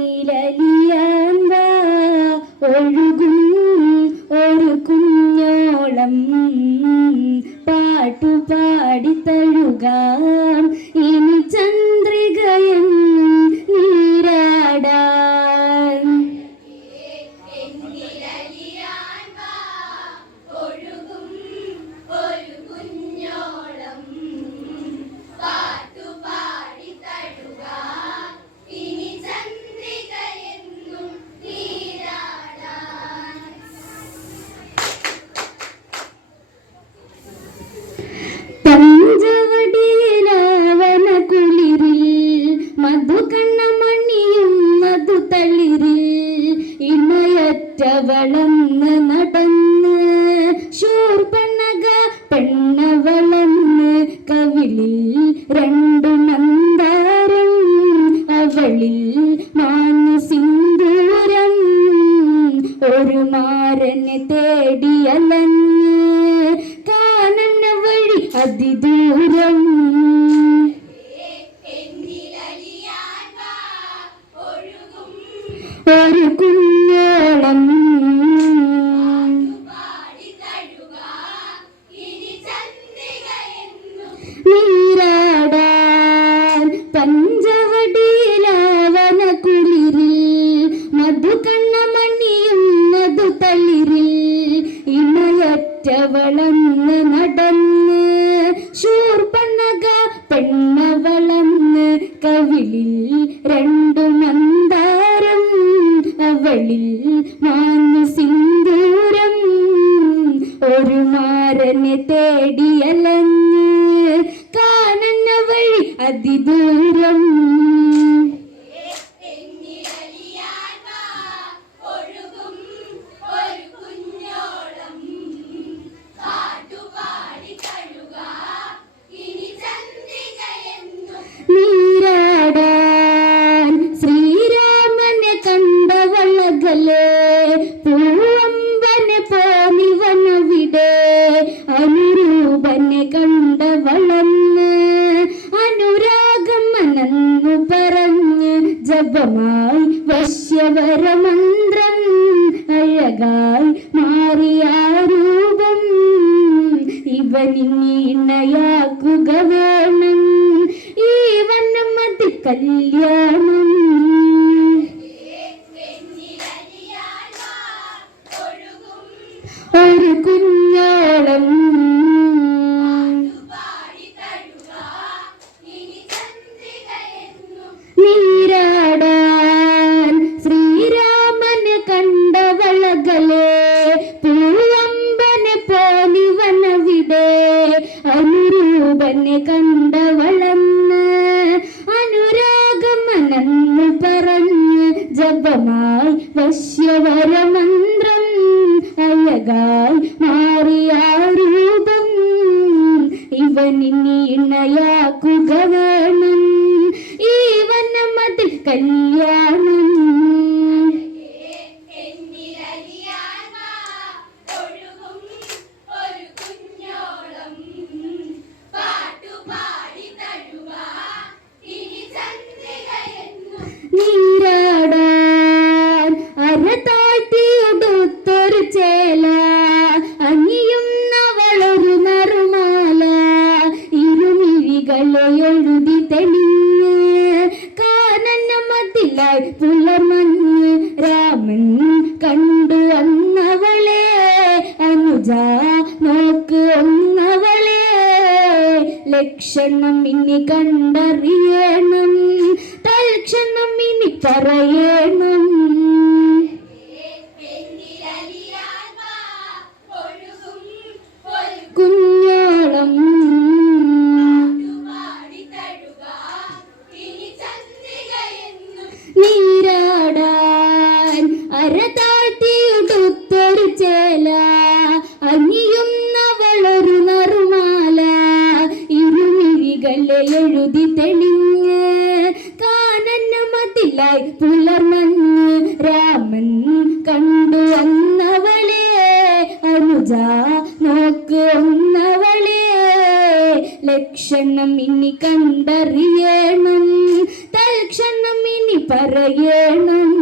എന്നിലലിയാൻ വാ ഒഴുകും ഒരു കുഞ്ഞോളം പാട്ടുപാടി തഴുകാം ഇനി ചന്ദ്രികയും നീരാടാൻ. വളർന്ന് നടന്ന് ശൂർപ്പണഖ പെണ്ണവളന്ന് കവിളിൽ രണ്ടു മന്ദാരം അവളിൽ മാഞ്ഞു സിന്ദൂരം ഒരു മാരനെ തേടിയലഞ്ഞ് കാനന വഴി അതിദൂരം. ഒരു കുഞ്ഞോളം നീരാടാൻ പഞ്ചവടിയിലാവന കുളിരിൽ മധുകണ്ണമണിയുന്നതു തളിരിൽ ഇണയറ്റ വളർന്ന് നടന്ന് ശൂർപ്പണഖ പെണ്ണവളന്ന് കവിളിൽ രണ്ടു മന്ദാരം അവളിൽ മാഞ്ഞു സിന്ദൂരം ഒരു മാരനെ തേടിയലഞ്ഞ് കാനന വഴി അതിദൂരം. നീരാടാൻ ശ്രീരാമനെ കണ്ടവളകലെ പൂവമ്പനെ പോനിവനവിടെ അനുരൂപനെ കണ്ടവളന്ന് അനുരാഗം മനന്നു പറഞ്ഞ് ജപമായി വശ്യവരമന്ത്രം അഴകായി മാറിയ രൂപം ഇവനിനി ഇണയാക്കുക വേണം ഈ വനമതി കല്യാണം. ഒരു കുഞ്ഞോളം നീരാടാൻ ശ്രീരാമനെ കണ്ടവളകലെ പൂവമ്പനെ പോനിവനവിടെ അനുരൂപനെ കണ്ടവളന്ന് അനുരാഗമനന്നു പറഞ്ഞ് ജപമായി വശ്യവരമന്ത്രം അഴകായി മാറിയ രൂപം ഇവനിനി ഇണയാക്കുക വേണം ഈ വനമതിൽ കല്യാണം. നീരാടാൻ അരതാഴ്ത്തിയൊടുത്തൊരു ചേല അണിയുന്നവളൊരു നറുമാല ഇരുമിഴികളെ എഴുതി തെളിഞ്ഞ് കാനന മതിലായി പുലമഞ്ഞ് രാമൻ കണ്ടു അന്നവളെ അനുജ നോക്ക് ഒന്നവളെ ലക്ഷണം ഇനി കണ്ടറിയണം തൽക്ഷണം ഇനി പറയണം. കുഞ്ഞോളം നീരാടാൻ അരതാഴ്ത്തിയൊടുത്തൊരു ചേല അണിയുന്നവളൊരു നറുമാല ഇരുമിഴികളെ എഴുതി തെളിഞ്ഞ് കാനന മതിലായി പുലർമഞ്ഞ് രാമൻ കണ്ടു അന്നവളെ അനുജ നോക്ക് ഒന്നവളെ ലക്ഷണം ഇനി കണ്ടറിയണം തൽക്ഷണം ഇനി പറയണം.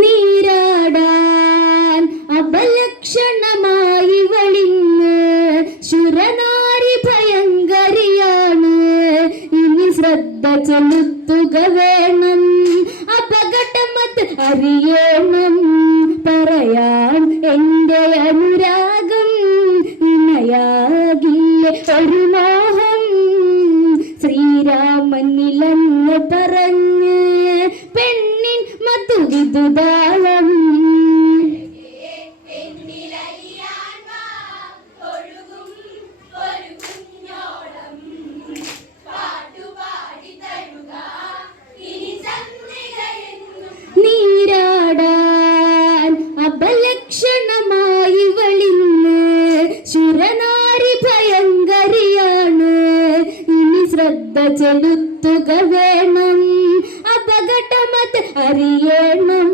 നീരാടാൻ അപലക്ഷണമായി വളിന്ന് ശുരനാരി ഭയങ്കരിയാണ്. ഇനി ശ്രദ്ധ ചെലുത്തുക വേണം, അപകടമത് അറിയണം. പറയാൻ എൻ്റെ അനുരാഗം ഇണയാകില്ലേ ഒരു മോഹം. ശ്രീരാമനിലെന്ന് പറഞ്ഞ് പെണ്ണിൻ മധുവിദുതാളം. നീരാടാൻ അപലക്ഷണമായി വളിന്ന് ശുരനാരി ഭയങ്കരിയാണ്. ഇനി ശ്രദ്ധ ചെലുത്തുക വേണം, അപകടമത് അറിയണം.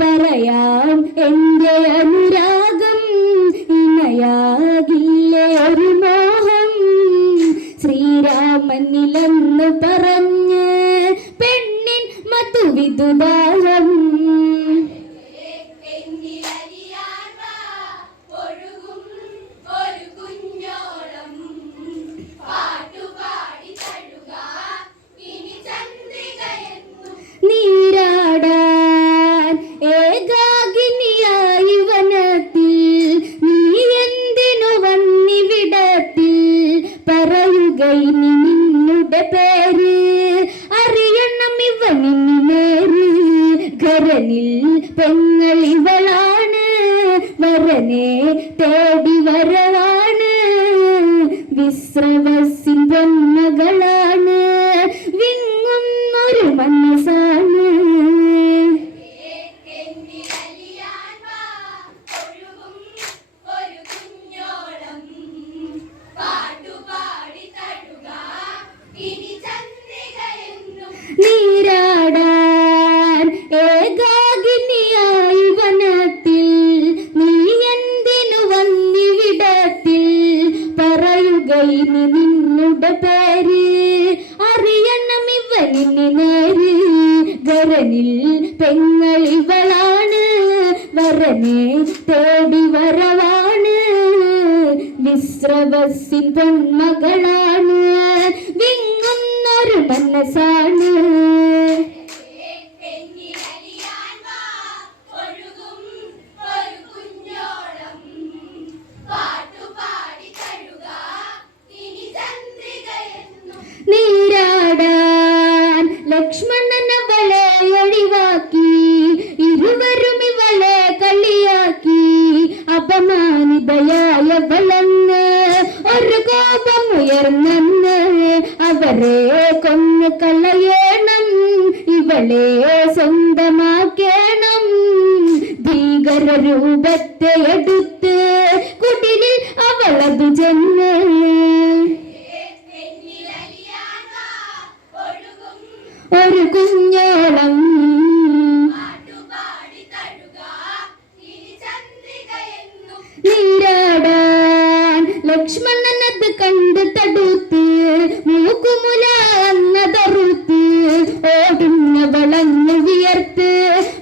പറയാൻ എൻ്റെ അനുരാഗം ഇണയാകില്ലേ ഒരു മോഹം. ശ്രീരാമനിലെന്ന് പറഞ്ഞ് പെണ്ണിൻ മധുവിദുതാളം. നീരാടാൻ ഏകാകിനിയായി വനത്തിൽ നീ എന്തിനു വന്നിവിടത്തിൽ. പറയുക ഇനി നിന്നുടെ പേര്, അറിയണം ഇവനിനി നേര്. ഘരനിൽ പെങ്ങൾ ഇവളാണ്, വരനെ തേടി വരവാണ്. വിശ്രവസിൻ പൊന്മകളാണ്, വിങ്ങുന്നൊരു മനസ്സാണ്. നീരാടാൻ ഏകാകിനിയായി വനത്തിൽ നീ എന്തിനു വന്നിവിടത്തിൽ. പറയുക ഇനി നിന്നുടെ പേര്, അറിയണം ഇവനിനി നേര്. ഘരനിൽ പെങ്ങൾ ഇവളാണ്, വരനെ തേടി വരവാണ്. വിശ്രവസിൻ പൊന്മകളാണ്, വിങ്ങുന്നൊരു മനസ്സാണ്. നീരാടാൻ ലക്ഷ്മണൻ അവളെ ഒഴിവാക്കി, ഇരുവരും ഇവളെ കളിയാക്കി. അപമാനിതയായവളെന്ന് ഒരു കോപം ഉയർന്നെന്ന്. അവരെ കൊന്നു കളയണം, ഇവളെ സ്വന്തമാക്കണം. ഭീകര രൂപത്തെ എടുത്ത് കുടിലിൽ അവളതു ചെന്ന്. ഒരു കുഞ്ഞോളം നീരാടാൻ ലക്ഷ്മണനത് കണ്ട് തടുത്ത് മൂക്കുമുല എന്നതറുത്ത്. ഓടുന്ന വളഞ്ഞു വിയർത്ത്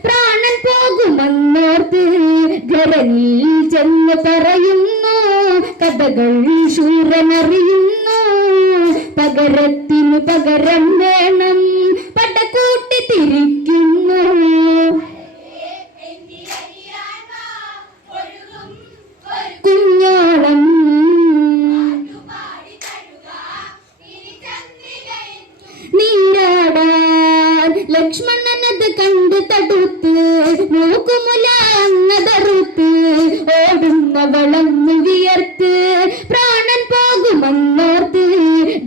പ്രാണൻ പോകുമെന്നോർത്ത്. ഘരനിൽ ചെന്ന് പറയുന്നു കഥകൾ ശൂരനറിയുന്നു. പകരത്തിനു പകരം വേണം, പടക്കൂട്ടി തിരിക്കുന്നു. കുഞ്ഞോളം നീരാടാൻ ലക്ഷ്മണനത് കണ്ട് തടുത്ത് മൂക്കുമുല എന്നതറുത്ത്. ഓടുന്ന വളഞ്ഞു വിയർത്ത് പ്രാണൻ പോകുമെന്നോർത്ത്.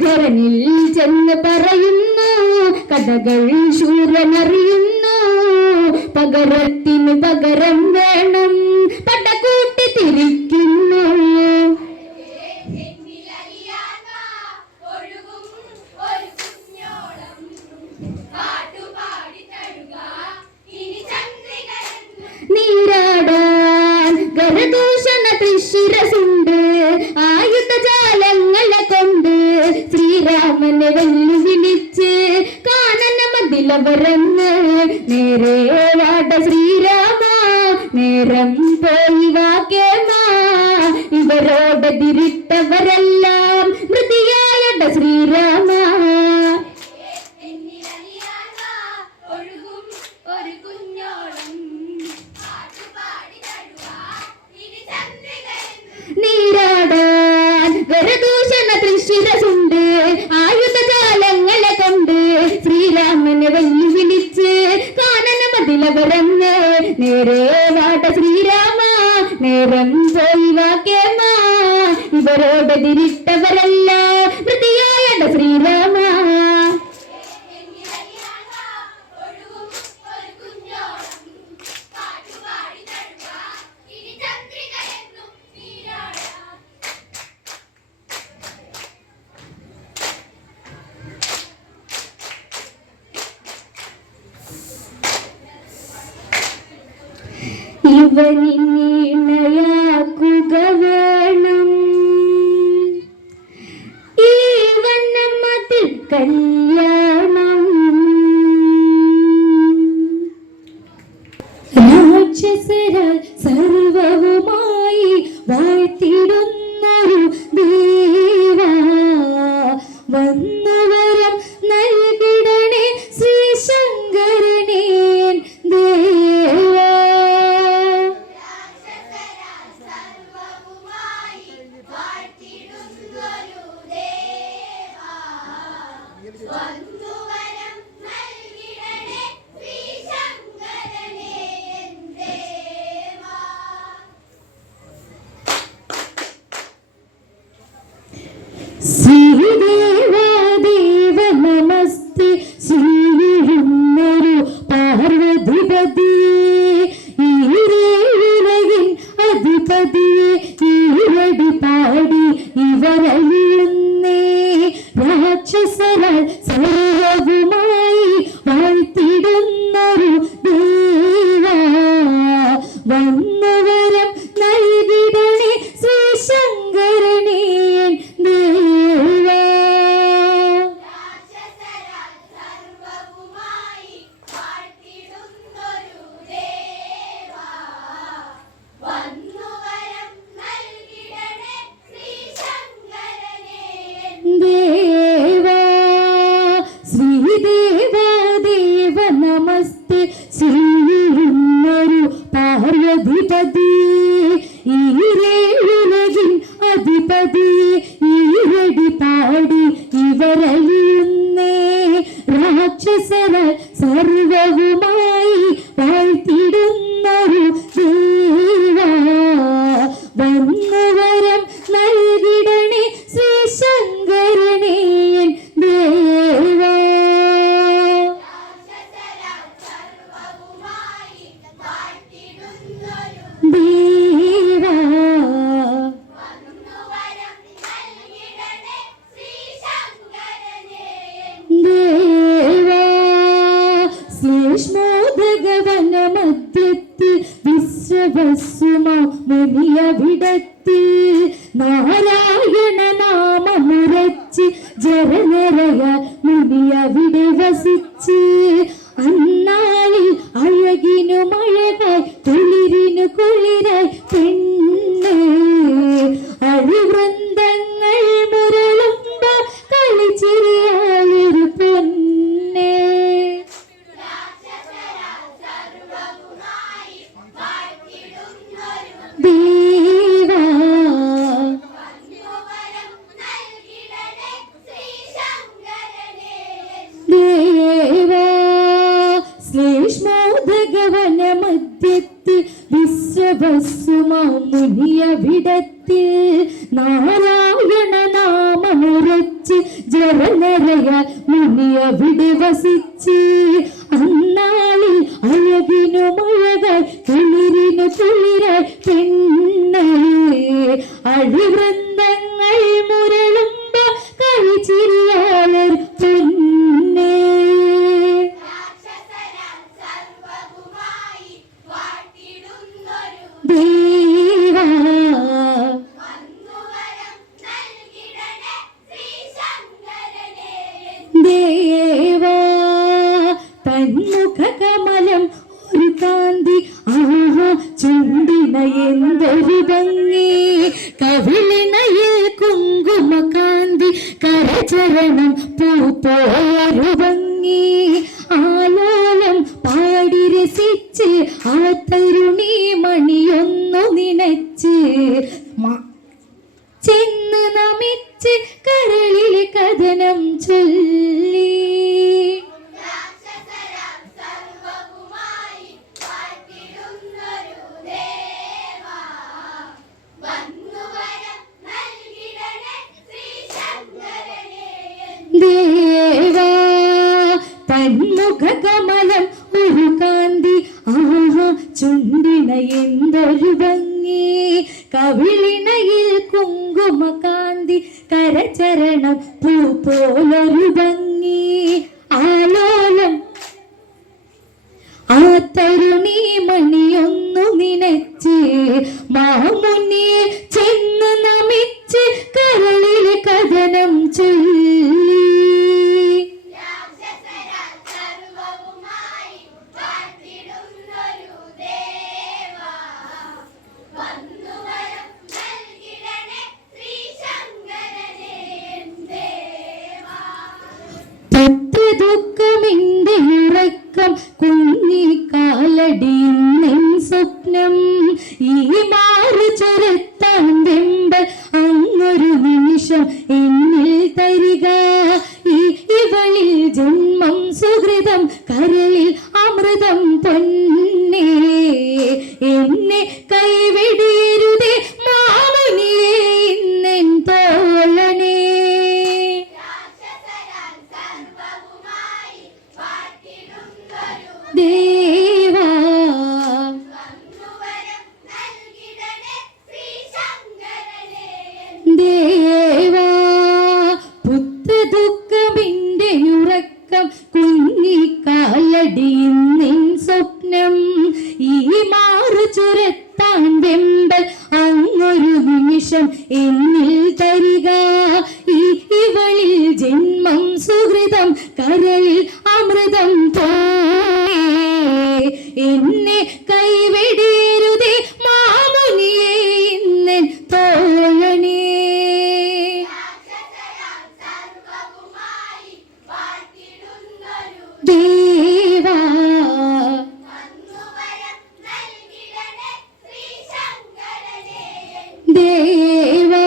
ഘരനിൽ ചെന്ന് പറയുന്നു കഥകൾ ശൂരനറിയുന്നു. പകരത്തിനു പകരം വേണം, പടക്കൂട്ടി തിരിക്കുന്നു. പാട്ടുപാടി തഴുക ഇനി ചന്ദ്രിക വെല്ലുവിളിച്ച് കാനന മതിലവരന്ന് നേരെ വാട ശ്രീരാമ നേരം പോയി വാക്കേമ ഇവരോടെതിരിട്ടവരെല്ലാം മൃതിയായട ശ്രീരാമ നീരാടാൻ വരദൂഷണ തൃശ്ശിരസുണ്ട് ആയുധജാലങ്ങളെ കൊണ്ട് ശ്രീരാമനെ വെല്ലുവിളിച്ച് കാനന മതിലവരന്ന് നേരെ വാട ശ്രീരാമ നേരം പോയി വാക്കേമ ഇവരോടെതിരിട്ടവരല്ല മൃതിയായട ശ്രീരാമ ഇവനിണയാക്കുക വേണം ഈ വണ്ണമതിൽ കല്യാണം രാക്ഷസരാൽ സർവവുമായി വാഴ്ത്തിടുന്നൊരു ദേവാ വന്നവരം നൽകിടണേ ശ്രീശങ്കരനേ ദേവാ ശ്രീദേവാദേവ നമസ്തേ ശ്രീയുന്നൊരു പാർവതിപതി ഈരേഴുലകിൻ അധിപതിയെ ഈരടി പാടി ഇവരലിയുന്നേ രാക്ഷസരാൽ സർവവുമായി വാഴ്ത്തിടുന്നൊരു ദേവാ വന്നവരം നൽകിടണേ ശ്രീശങ്കരനേ ദേവാ ദേവാ ശ്രീദേവാദേവ നമസ്തേ ശ്രീയുന്നൊരു പാർവതിപതി ഈരേഴുലകിൻ അധിപതി ഈരടി പാടി ഇവരലിയുന്നേ രാക്ഷസരാൽ സർവവുമായി വാഴ്ത്തിടുന്നൊരു ദേവാ വന്നവരം നൽകിടണേ ശ്രീശങ്കരനേ ദേവാ ദേവാ ദേവാ ശ്ലേഷ്മോദകവന മധ്യത്തിൽ വിശ്വവസുമാ മുനിയവിടത്തിൽ നാരായണ നാമമുരച്ച് ജരനരയാൽ മുനിയവിടെ വസിച്ച് അന്നാളിൽ അഴകിനു മഴകായി കുളിരിനു കുളിരായി പെണ്ണ് അഴിവൃന്ദങ്ങൾ മുരളുമ്പോ കളിച്ചിരിയായൊരു പൊന്നെ ദേവാ ദേവാ ശ്ലേഷ്മോദകവന മധ്യത്തിൽ വിശ്വവസുമാ മുനിയവിടത്തിൽ നാരായണ നാമമുരച്ച് ജരനരയാൽ മുനിയവിടെ വസിച്ച് അന്നാളിൽ അഴകിനു മഴകായി കുളിരിനു കുളിരായി പെണ്ണ് അഴിവൃന്ദങ്ങൾ മുരളുമ്പോ കളിച്ചിരിയാളൊരു പെണ്ണ് ദേവാ എന്തൊരു ഭംഗി കവിളിണയിൽ കുങ്കുമകാന്തി കരചരണം പൂപ്പോയൊരു ഭംഗി ആലോലം പാടി രസിച്ച് ആ തരുണി മണിയൊന്നു നിനച്ച് ചെന്ന് നമിച്ച് കരളിലെ കഥനം ചൊല്ലി ദേവാ തന്മുഖകമലം ഒരു കാന്തി ആഹാ ചുണ്ടിന എന്തൊരു ഭംഗി കവിളിണയിൽ കുങ്കുമകാന്തി കരചരണം പൂ പോലൊരു ഭംഗി ആലോലം ആ തരുണി മണിയൊന്നു നിനച്ച് മാമുനിയെ ചെന്ന് നമിച്ച് കരളിലെ കഥനം ചൊല്ലി ദുഃഖമിന്റെ ഉറക്കം കുഞ്ഞിക്കാലടിയിൻ സ്വപ്നം ഈ മാറു ചൊരത്താൻ വെമ്പൽ അങ്ങൊരു നിമിഷം എന്നിൽ തരിക ഇവളിൽ ജന്മം സുഹൃതം കരളിൽ അമൃതം പൊന്നേ എന്നെ കൈവിടരുതേ മാമുനിയെ ഇന്നെൻ തോളനേ ദേവാ ദേവാ പുത്രദുഃഖമിന്റെ ഉറക്കം കുഞ്ഞിക്കാലടിയിൻ സ്വപ്നം ഈ മാറു ചുരത്താൻ വെമ്പൽ അങ്ങൊരു നിമിഷം എന്നിൽ തരിക ഇവളിൽ ജന്മം സുഹൃതം കരളിൽ അമൃതം എന്നെ കൈവിടരുതേ മാമുനിയെ ഇന്നെൻ തോളനേ ദേവാ ദേവാ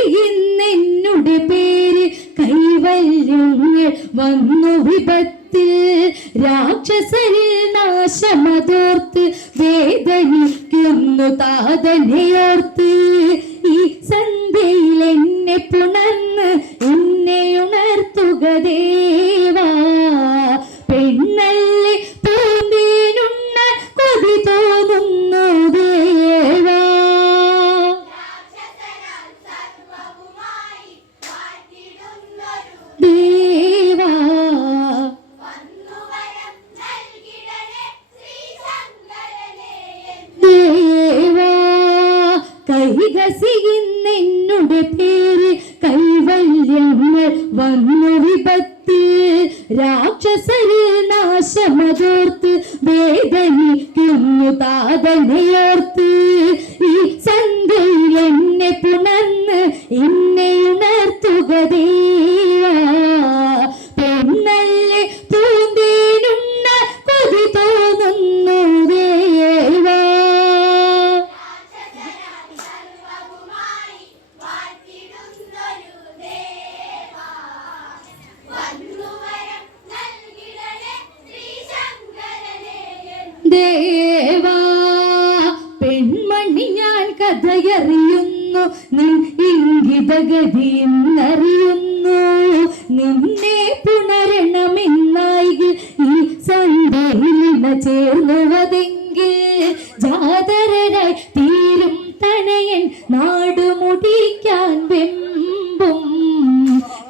കൈകസിയുന്നെന്നുടെ പേര് കൈവല്യങ്ങൾ വന്നു വിപത്തിൽ രാക്ഷസരിൽ നാശമതോർത്ത് വേദനിക്കുന്നു താതനെയോർത്ത് ഈ സന്ധ്യയിൽ എന്നെ പുണർന്ന് എന്നെ ഉണർത്തുക ദേവാ പെണ്ണല്ലേ പൂന്തേനുണ്ണ കൊതി തോന്നുന്നു ദേവാ ദേവാ ദേവാ കൈകസിയുന്നെന്നുടെ പേര് കൈവല്യങ്ങൾ വന്നു വിപത്തിൽ രാക്ഷസരിൽ നാശമതോർത്ത് വേദനിക്കുന്നു താതനെയോർത്ത് ഈ സന്ധ്യയിൽ എന്നെ പുണർന്ന് എന്നെ ഉണർത്തുക ദേവാ പെണ്ണല്ലേ പൂന്തേനുണ്ണ കൊതി തോന്നുന്നു ദേവാ ദേവാ പെൺമണി ഞാൻ കഥയറിയുന്നു നിൻ ഇംഗിതഗതിയെന്നറിയുന്നു നിന്നെ പുണരണമെന്നായി ഈ സന്ധ്യയിൽ ചേർന്നുവതെങ്കിൽ ജാതരരായി തീരും തനയൻ നാടുമുടിക്കാൻ വെമ്പും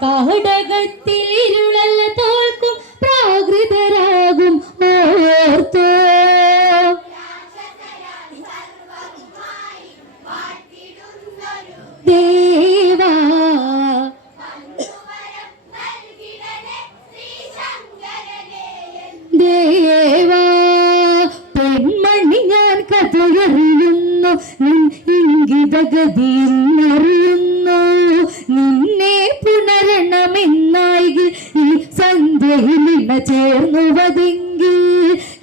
കാടകത്തിൽ ഇരുളല്ല തോൽക്കും പ്രാകൃതരാകും ഓർത്തോ ദേവാ നിൻ ഇംഗിതഗതിയെന്നറിയുന്നു. നിന്നെ പുണരണമെന്നായി ഈ സന്ധ്യയിൽ ഇണ ചേർന്നുവതെങ്കിൽ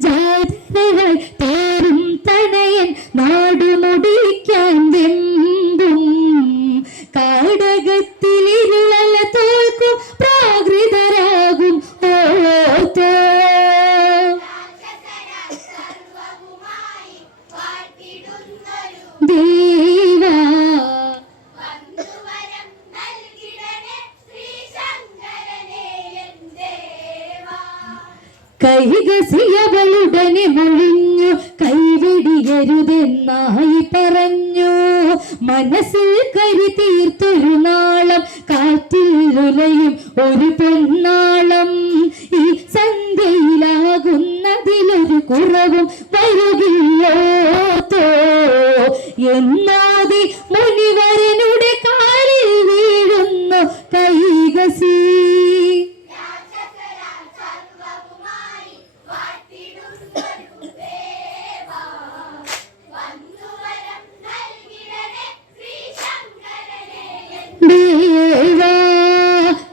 ജാതരായി തേരും തനയൻ നാടുമുടിക്കാൻ വെമ്പും കാടകത്തിലിരുളല തോൽക്കും പ്രാകൃതരാകും ഓർത്തോ. ദേവാ കൈകസിയവളുടനെ മൊഴിഞ്ഞു കൈവെടിയരുതെന്നായി പറഞ്ഞു. മനസ്സിൽ കരി തീർത്തൊരു നാളം കാറ്റിൽ ഉലയും ഒരു പൊന്നാളം. ഈ സന്ധ്യയിലാകുന്നതിലൊരു കുറവും വരുകില്ലോത്തോ എന്നാതി മുനിവരനുടെ കാലിൽ വീഴുന്നു കൈകസി.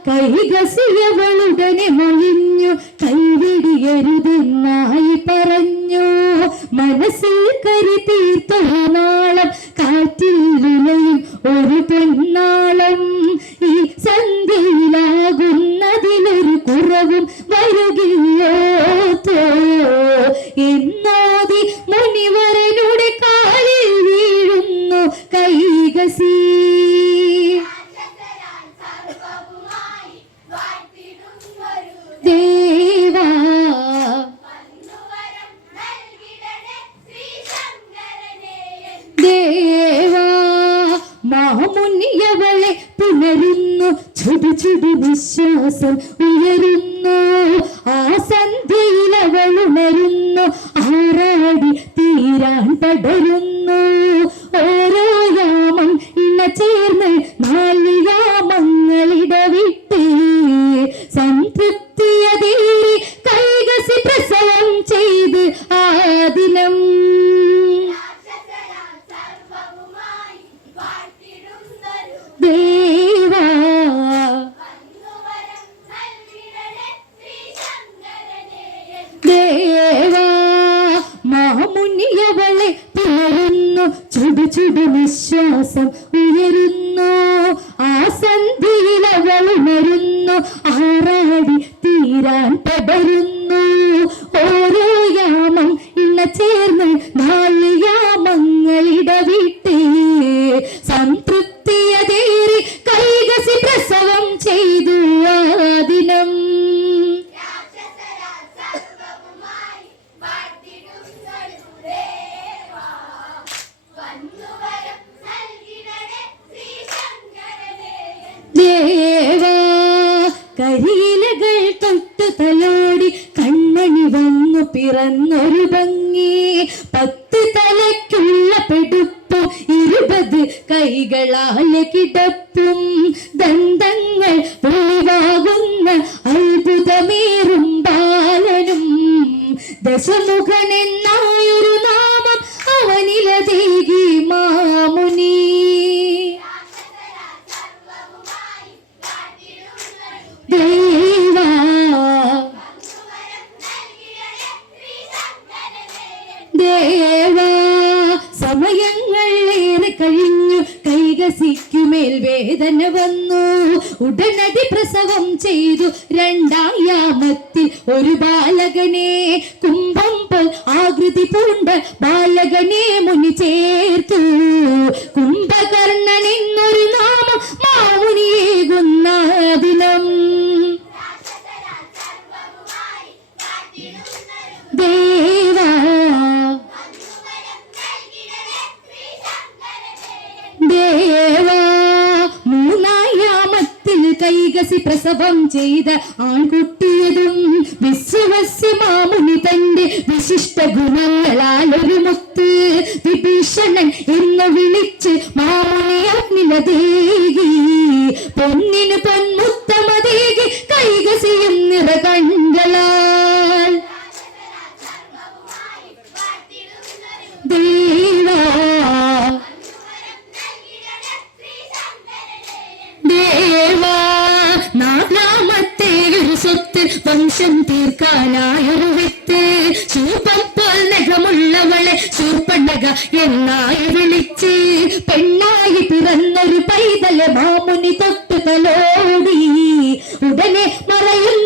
കൈകസിയവളുടനെ മൊഴിഞ്ഞു കൈവിടിയരുതെന്നായി പറഞ്ഞു. മനസ്സിൽ കരി തീർത്തൊരു നാളം കാറ്റിൽ ഉലയും ഒരു പൊന്നാളം. ഈ സന്ധ്യയിലാകുന്നതിലൊരു കുറവും വരുകില്ലോത്തോ എന്നാതി മുനിവരനുടെ കാലിൽ വീഴുന്നു കൈകസി. ദേവാ ദേവാ മാമുനിയവളെ പുണരുന്നു ചുടു ചുടു വിശ്വാസം ഉയരുന്നു. ആ സന്ധ്യയിൽ അവൾ ഉണരുന്നു ആറാടി തീരാൻ പടരുന്നു. ഓരോ യാമം ഇണ ചേർന്ന് നാല് യാമങ്ങളിടവിട്ട് സംതൃപ്തിയതേറി കൈകസി പ്രസവം ചെയ്ത് ആ ദിനം. ദേവാ ദേവാ മാമുനിയവളെ പുണരുന്നു ചുടു ചുടു നിശ്വാസം ഉയരുന്നു. ആ സന്ധ്യയിൽ അവൾ ഉണരുന്നു ആറാടി തീരാൻ പടരുന്നു. ഓരോ യാമം ഇണ ചേർന്ന് നാല് യാമങ്ങളിടവിട്ട് സംതൃപ്തിയതേറി കൈകസി പ്രസവം ചെയ്തു ആ ദിനം. ദേവാ കരിയിലകൾ തൊട്ടു തലോടി കണ്ണണി വന്നു പിറന്നൊരു ഭംഗി. 10 തലയ്ക്കുള്ള പെടുപ്പും 20 കൈകളാലെ കിടപ്പും ദന്തങ്ങൾ വെളിവാകുന്ന അത്ഭുതമേറും ബാലനും. ദശമുഖനെന്നായൊരു നാമം അവനിലതേകി മാമുനി. ദേവാ ദേവാ സമയങ്ങളേറെ കഴിഞ്ഞു കൈകസിക്കുമേൽ വേദന വന്നു. ഉടനടി പ്രസവം ചെയ്തു 2-ാം യാമത്തിൽ ഒരു ബാലകനെ. കുംഭം പോൽ ആകൃതി പൂണ്ട ബാലകനെ മുനി ചേർത്തു. കുംഭകർണൻ എന്നൊരു നാമം മാമുനിയേകുന്ന ദിനം. ദേവാ ദേവാ 3-ാം യാമത്തിൽ കൈകസി പ്രസവം ചെയ്ത ആൺകുട്ടിയതും വിശ്വസ്യ മാമുനി തന്റെ വിശിഷ്ട ഗുണങ്ങളാൽ ഒരു മുത്ത്. വിഭീഷണൻ എന്ന് വിളിച്ച് മാമുനി അഗ്നിലതേകി. പൊന്നിന് പൊന്മുത്തമതേകി കൈകസിയും നിറകണ്ണുകളാൽ. ദേവാ കണ്ടക എന്നായി വിളിച്ച് പെണ്ണായി പിറന്നൊരു പൈതലെ മാമുനി തൊട്ടു തലോടി ഉടനെ മറയുന്ന